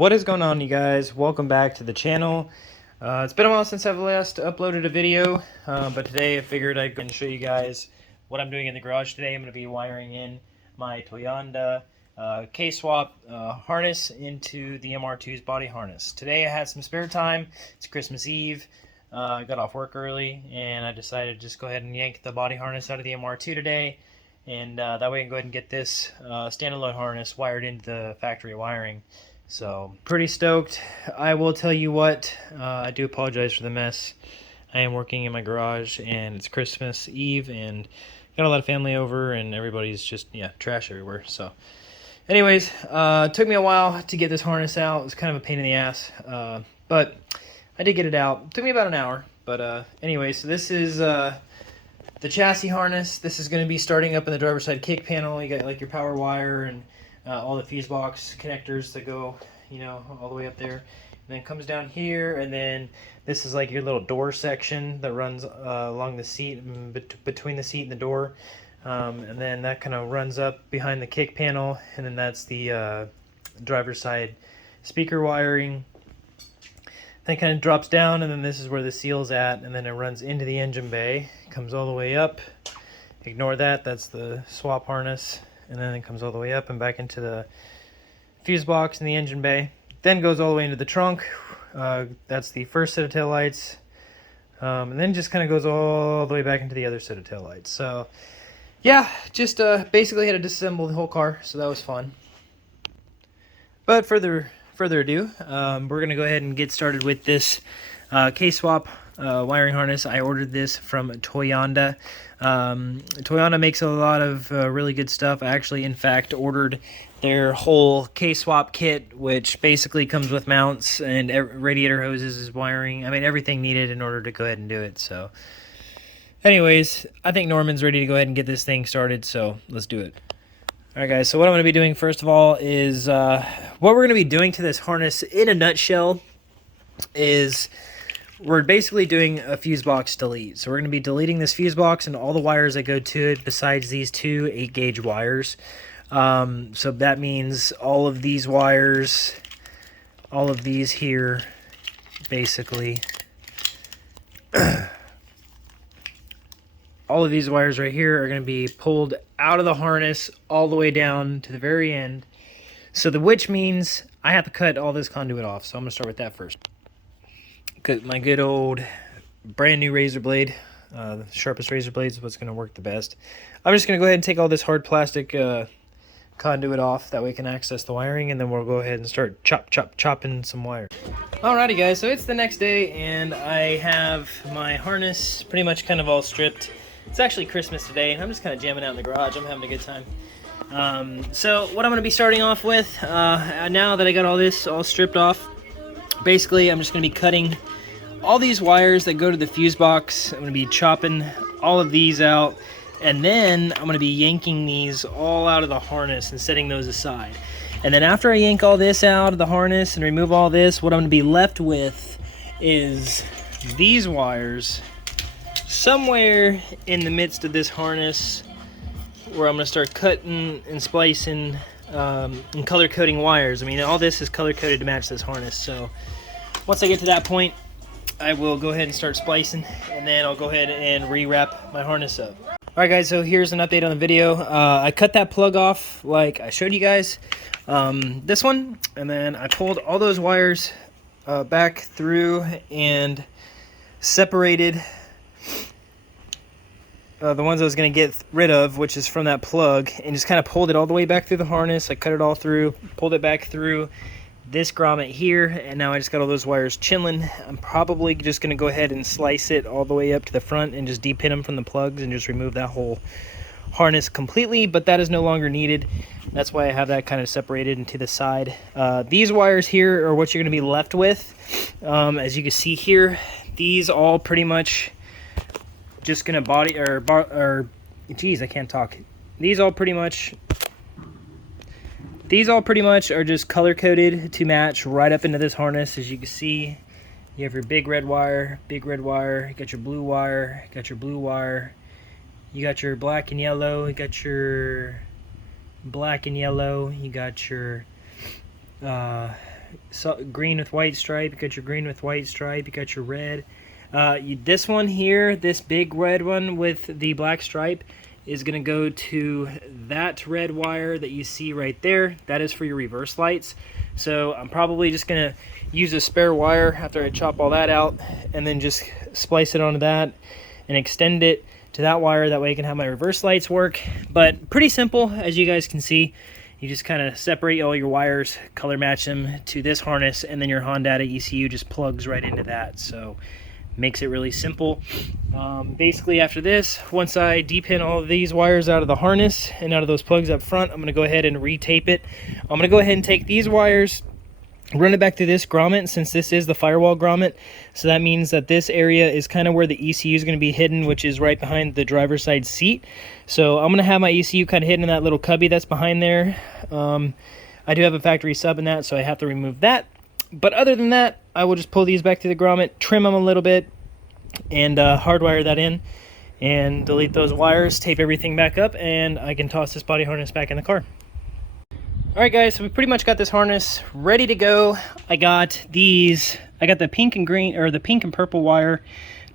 What is going on, you guys? Welcome back to the channel. It's been a while since I've last uploaded a video, but today I figured I'd go and show you guys what I'm doing in the garage today. I'm going to be wiring in my Toyonda K-swap harness into the MR2's body harness. Today I had some spare time. It's Christmas Eve. I got off work early and I decided to just go ahead and yank the body harness out of the MR2 today, and that way I can go ahead and get this standalone harness wired into the factory wiring. So pretty stoked. I will tell you what, I do apologize for the mess. I am working in my garage and it's Christmas Eve and got a lot of family over and everybody's just, trash everywhere. So anyways, it took me a while to get this harness out. It was kind of a pain in the ass, but I did get it out. It took me about an hour, but anyway, so this is the chassis harness. This is going to be starting up in the driver's side kick panel. You got like your power wire and all the fuse box connectors that go, all the way up there. And then it comes down here, and then this is like your little door section that runs along the seat, between the seat and the door. And then that kind of runs up behind the kick panel, and then that's the driver's side speaker wiring. Then kind of drops down, and then this is where the seal's at, and then it runs into the engine bay, comes all the way up. Ignore that, that's the swap harness. And then it comes all the way up and back into the fuse box in the engine bay. Then goes all the way into the trunk. That's the first set of taillights. And then just kind of goes all the way back into the other set of taillights. So, yeah, just basically had to disassemble the whole car, so that was fun. But further ado, we're going to go ahead and get started with this K-swap wiring harness. I ordered this from Toyonda. Toyonda makes a lot of really good stuff. I actually, in fact, ordered their whole K-swap kit, which basically comes with mounts and radiator hoses, wiring. I mean, everything needed in order to go ahead and do it. So anyways, I think Norman's ready to go ahead and get this thing started, so let's do it. All right, guys, so what I'm going to be doing first of all is what we're going to be doing to this harness in a nutshell is we're basically doing a fuse box delete. So we're going to be deleting this fuse box and all the wires that go to it besides these two 8-gauge wires. So that means all of these wires, all of these here, basically. All of these wires right here are going to be pulled out of the harness all the way down to the very end. So which means I have to cut all this conduit off. So I'm going to start with that first. Cut my good old brand new razor blade. The sharpest razor blade is what's going to work the best. I'm just going to go ahead and take all this hard plastic conduit off. That way we can access the wiring, and then we'll go ahead and start chopping some wire. Alrighty, guys, so it's the next day, and I have my harness pretty much kind of all stripped. It's actually Christmas today, and I'm just kind of jamming out in the garage. I'm having a good time. So what I'm going to be starting off with, now that I got all this all stripped off, basically I'm just going to be cutting all these wires that go to the fuse box. I'm going to be chopping all of these out, and then I'm going to be yanking these all out of the harness and setting those aside. And then after I yank all this out of the harness and remove all this, what I'm going to be left with is these wires somewhere in the midst of this harness, where I'm going to start cutting and splicing and color coding wires. I mean, all this is color coded to match this harness. So once I get to that point, I will go ahead and start splicing, and then I'll go ahead and rewrap my harness up. Alright, guys, so here's an update on the video. I cut that plug off like I showed you guys, this one, and then I pulled all those wires back through and separated the ones I was going to get rid of, which is from that plug, and just kind of pulled it all the way back through the harness. I cut it all through, pulled it back through this grommet here, and now I just got all those wires chilling. I'm probably just going to go ahead and slice it all the way up to the front and just depin them from the plugs and just remove that whole harness completely, but that is no longer needed. That's why I have that kind of separated into the side. These wires here are what you're going to be left with. As you can see here, these all pretty much just going to geez, I can't talk. These all pretty much are just color coded to match right up into this harness. As you can see, you have your big red wire, you got your blue wire, you got your black and yellow, you got your black and yellow, you got your green with white stripe, you got your green with white stripe, you got your red. This one here, this big red one with the black stripe, is going to go to that red wire that you see right there. That is for your reverse lights. So I'm probably just going to use a spare wire after I chop all that out, and then just splice it onto that and extend it to that wire. That way I can have my reverse lights work. But pretty simple, as you guys can see. You just kind of separate all your wires, color match them to this harness, and then your Honda ECU just plugs right into that. So makes it really simple. Basically after this, once I depin all of these wires out of the harness and out of those plugs up front, I'm going to go ahead and retape it. I'm going to go ahead and take these wires, run it back through this grommet, since this is the firewall grommet. So that means that this area is kind of where the ECU is going to be hidden, which is right behind the driver's side seat. So I'm going to have my ECU kind of hidden in that little cubby that's behind there. I do have a factory sub in that, so I have to remove that. But other than that, I will just pull these back to the grommet, trim them a little bit, and hardwire that in, and delete those wires, tape everything back up, and I can toss this body harness back in the car. Alright guys, so we pretty much got this harness ready to go. I got the pink and green, or the pink and purple wire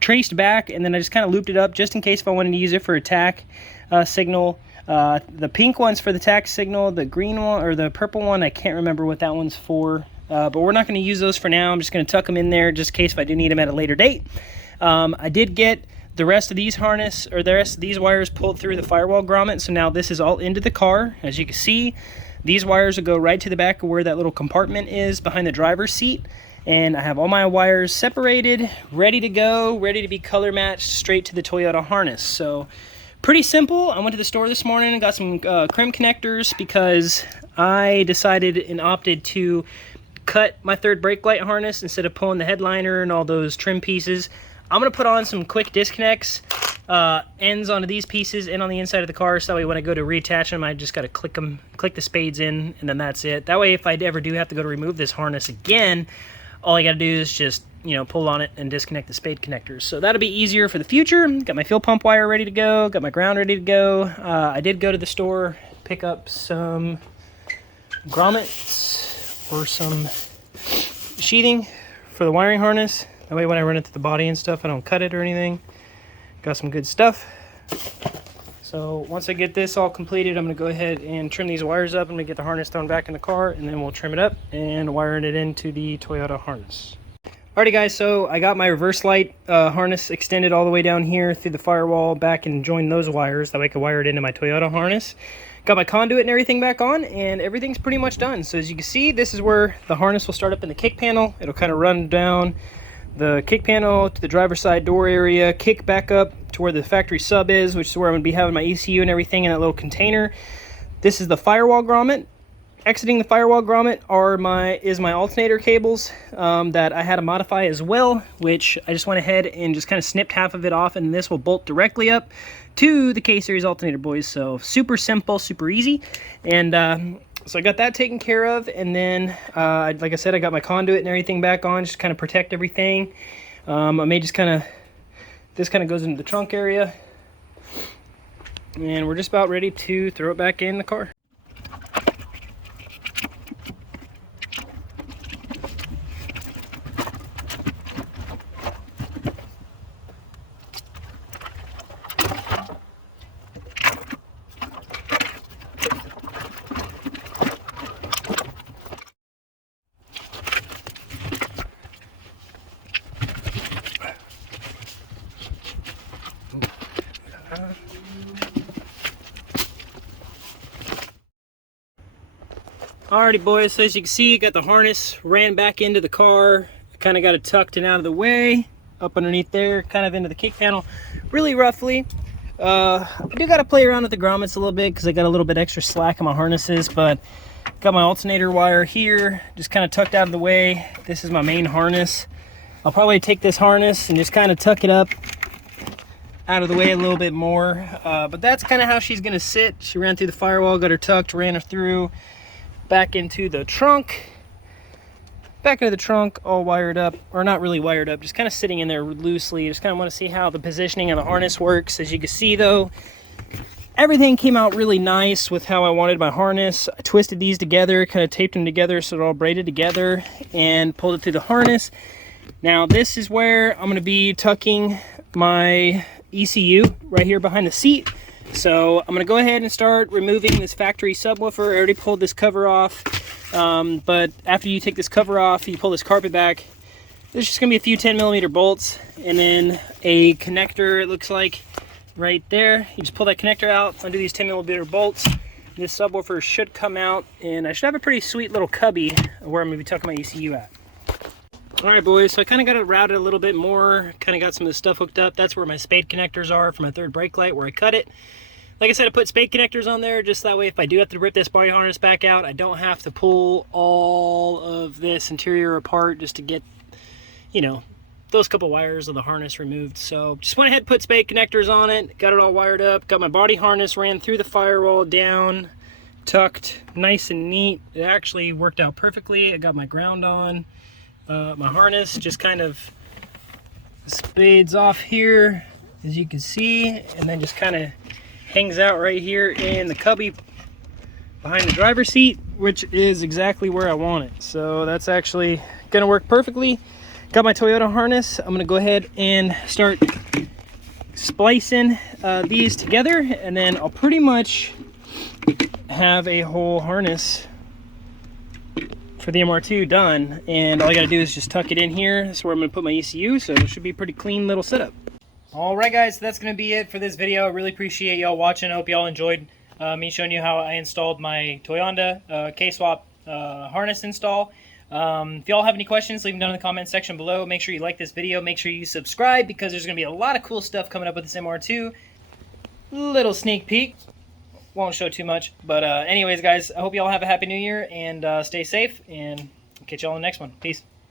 traced back, and then I just kind of looped it up just in case if I wanted to use it for a tack signal. The pink one's for the tack signal, the green one, or the purple one, I can't remember what that one's for. But we're not going to use those for now. I'm just going to tuck them in there just in case if I do need them at a later date. I did get the rest of these harness, or the rest of these wires pulled through the firewall grommet. So now this is all into the car. As you can see, these wires will go right to the back of where that little compartment is behind the driver's seat. And I have all my wires separated, ready to go, ready to be color matched straight to the Toyota harness. So pretty simple. I went to the store this morning and got some crimp connectors because I decided and opted to cut my third brake light harness instead of pulling the headliner and all those trim pieces. I'm going to put on some quick disconnects, ends onto these pieces and on the inside of the car, so that way when I go to reattach them, I just got to click the spades in, and then that's it. That way if I ever do have to go to remove this harness again, all I got to do is just, you know, pull on it and disconnect the spade connectors. So that'll be easier for the future. Got my fuel pump wire ready to go, got my ground ready to go. I did go to the store, pick up some grommets or some sheathing for the wiring harness. That way when I run it to the body and stuff, I don't cut it or anything. Got some good stuff. So once I get this all completed, I'm going to go ahead and trim these wires up. I'm going to get the harness thrown back in the car, and then we'll trim it up and wire it into the Toyota harness. Alrighty guys, so I got my reverse light harness extended all the way down here through the firewall back and joined those wires. That way I can wire it into my Toyota harness. Got my conduit and everything back on, and everything's pretty much done. So as you can see, this is where the harness will start up in the kick panel. It'll kind of run down the kick panel to the driver's side door area, kick back up to where the factory sub is, which is where I'm going to be having my ECU and everything in that little container. This is the firewall grommet. Exiting the firewall grommet is my alternator cables that I had to modify as well, which I just went ahead and just kind of snipped half of it off, and this will bolt directly up to the K-Series alternator, boys. So super simple, super easy. And so I got that taken care of, and then like I said, I got my conduit and everything back on, just kind of protect everything. I may just this kind of goes into the trunk area, and we're just about ready to throw it back in the car. Alrighty boys, so as you can see, got the harness ran back into the car. I kind of got it tucked and out of the way, up underneath there, kind of into the kick panel, really roughly. I do got to play around with the grommets a little bit because I got a little bit extra slack in my harnesses, but got my alternator wire here, just kind of tucked out of the way. This is my main harness. I'll probably take this harness and just kind of tuck it up out of the way a little bit more, but that's kind of how she's going to sit. She ran through the firewall, got her tucked, ran her through, back into the trunk, all wired up, or not really wired up, just kind of sitting in there loosely. Just kind of want to see how the positioning of the harness works. As you can see though, everything came out really nice with how I wanted my harness. I twisted these together, kind of taped them together so they're all braided together, and pulled it through the harness. Now this is where I'm going to be tucking my ECU right here behind the seat. So I'm going to go ahead and start removing this factory subwoofer. I already pulled this cover off, but after you take this cover off, you pull this carpet back. There's just going to be a few 10mm bolts and then a connector, it looks like, right there. You just pull that connector out, undo these 10mm bolts. This subwoofer should come out, and I should have a pretty sweet little cubby where I'm going to be tucking my ECU at. Alright boys, so I kind of got it routed a little bit more, kind of got some of the stuff hooked up. That's where my spade connectors are for my third brake light, where I cut it. Like I said, I put spade connectors on there, just that way if I do have to rip this body harness back out, I don't have to pull all of this interior apart just to get, you know, those couple wires of the harness removed. So just went ahead and put spade connectors on it, got it all wired up, got my body harness, ran through the firewall down, tucked nice and neat. It actually worked out perfectly. I got my ground on. My harness just kind of spades off here, as you can see, and then just kind of hangs out right here in the cubby behind the driver's seat, which is exactly where I want it. So that's actually gonna work perfectly. Got my Toyota harness. I'm gonna go ahead and start splicing these together, and then I'll pretty much have a whole harness for the MR2 done, and all I gotta do is just tuck it in here. That's where I'm gonna put my ECU, so it should be a pretty clean little setup. Alright guys, so that's gonna be it for this video. I really appreciate y'all watching. I hope y'all enjoyed me showing you how I installed my Toyonda K-swap harness install. If y'all have any questions, leave them down in the comment section below. Make sure you like this video. Make sure you subscribe, because there's gonna be a lot of cool stuff coming up with this MR2. Little sneak peek. Won't show too much, but anyways guys, I hope y'all have a happy new year, and stay safe, and catch y'all in the next one. Peace.